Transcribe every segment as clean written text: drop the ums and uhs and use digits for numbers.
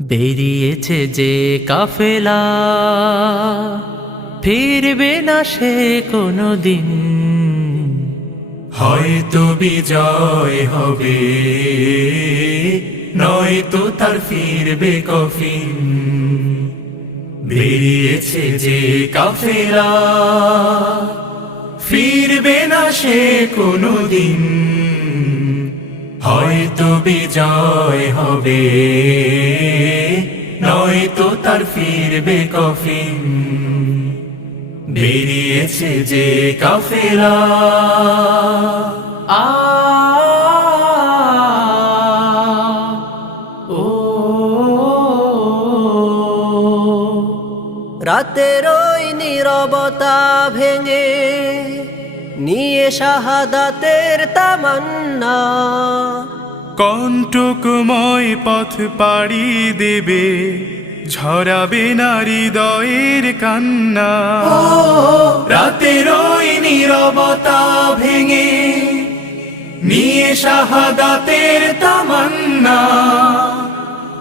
বেরিয়েছে যে কাফেলা, ফিরবে না সে কোনো দিন। হয়তো বিজয় হবে, নয়তো তার ফিরবে কফিন। বেরিয়েছে যে কাফেলা, ফিরবে না সে কোনো দিন। হয়তো বিজয় হবে, নয়তো তার ফিরবে কফিন। বেরিয়েছে যে কাফেলা। আ ও রাতের ওই নীরবতা ভেঙে নিয়ে শাহাদাতের তামান্না, কণ্টকময় পথ পাড়ি দেবে, ঝরাবে না হৃদয়ের কান্না। রাতের ওই নীরবতা ভেঙে নিয়ে শাহাদাতের তামান্না,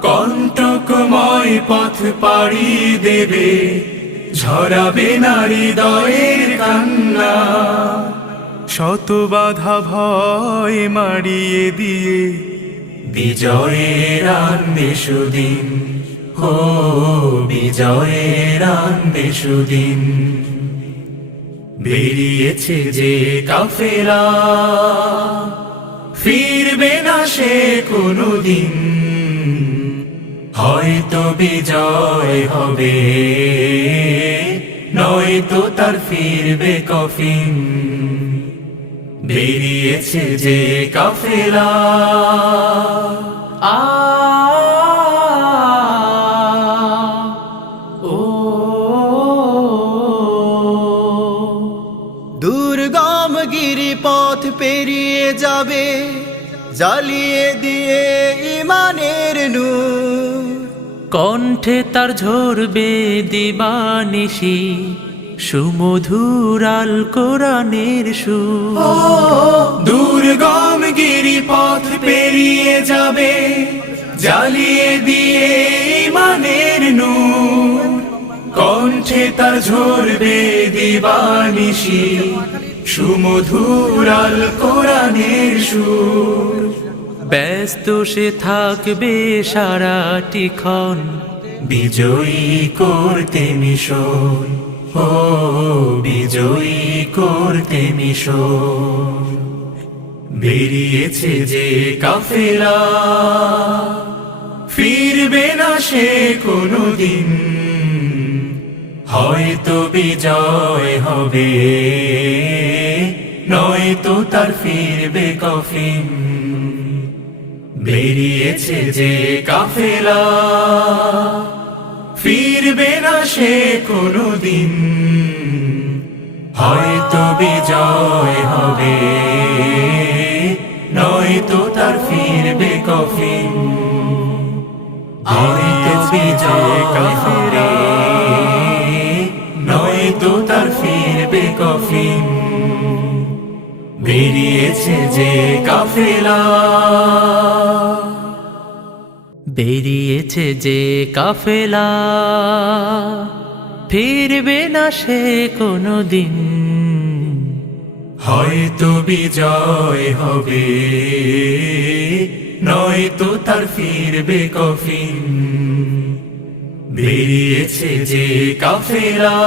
কণ্টকময় পথ পাড়ি দেবে, ঝরাবে না হৃদয়ের কান্না। শত বাধা ভয় মারিয়ে দিয়ে বিজয়ের আনবে সুদিন। ও বিজয়ের আনবে সুদিন। বেরিয়েছে যে কাফেলা, ফিরবে না সে কোনো দিন। হয়তো বিজয় হবে, নয়তো তার ফিরবে কফিন। বেরিয়েছে যে কাফেলা। আ ও দুর্গম গিরিপথ পেরিয়ে যাবে, জ্বালিয়ে দিয়ে ইমানের নূর। কণ্ঠে তার ঝরবে দিবানিশি, সুমধুর আল কোরআনের সুর। দুর্গম গিরিপথ পেরিয়ে যাবে, জ্বালিয়ে দিয়ে ইমানের নূর। কণ্ঠে তার ঝরবে দিবানিশি, সুমধুর আল কোরআনের সুর। ব্যস্ত সে থাকবে সারাটি ক্ষণ, বিজয়ী করতে মিশন। ও বিজয়ী করতে মিশন। বেরিয়েছে যে কাফেলা, ফিরবে না সে কোনো দিন। হয়তো বিজয় হবে, নয়তো তার ফিরবে কফিন। বেরিয়েছে যে কাফেলা, ফিরবে না সে কোনো দিন। হয়তো বিজয় হবে, নয়তো তার ফিরবে কফিন। হয়তো বিজয় কাফেলা, নয়তো তার ফিরবে কফিন। বেরিয়েছে যে কাফেলা। বেরিয়েছে যে কাফেলা, ফিরবে না সে কোনো দিন। হয়তো বিজয় হবে, নয়তো তার ফিরবে কফিন। বেরিয়েছে যে কাফেলা,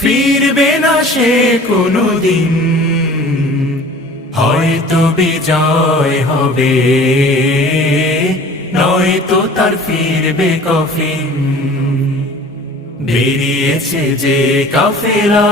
ফিরবে না সে কোনো দিন। হয়তো বিজয় হবে, নয়তো তার ফিরবে কফিন। বেরিয়েছে যে কাফেলা।